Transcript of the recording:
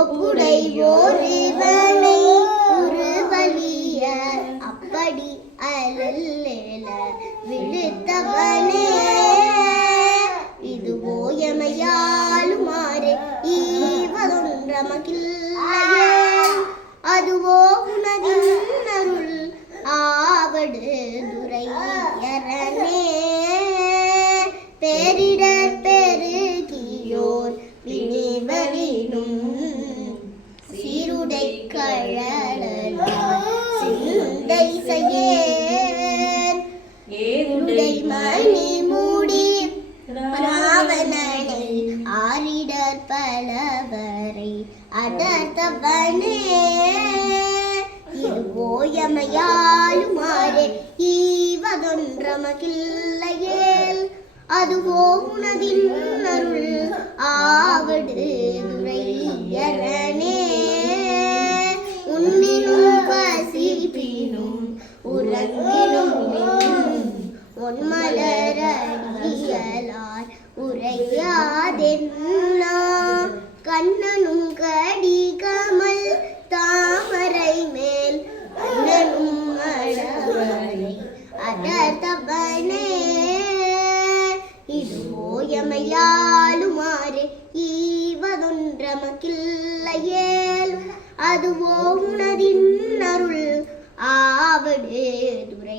ஒப்புடைவோர் இவனை உருவலிய அப்படி அலல்லேல விழுத்தவனே இதுவோ எமையாலுமாறு ஈவதொன்றமகில்லையே அதுவோ உனதின் அருள் ஆவடு துரையரனே பேரிடர் பெருகியோர் வினைவரினும் சீருடை கழலார் சிந்தை செய்யேன் ஏருடை மணி மூடி ராவணனை ஆரிடர் பலவரை அடர்த்தவனே இதுவோ எமையாலுமாறு ஈவதொன்றமகில்லையேல் அதுவோ உனதின் அருள் ஆவடு துரையரனே உன்னினும் பசிப்பினும் உறங்கினும் ஒன்மலரடியலார் உரையாதென்னா கண்ணனும் கடிகமல் தாமரை மேல் அண்ணனும் அடவரை அடர்த்தவனே இதுவோ எமையாலுமாறு ஈவதொன்றமகில்லையேல் அதுவோ உனதின் அருள் ஆவடு துரை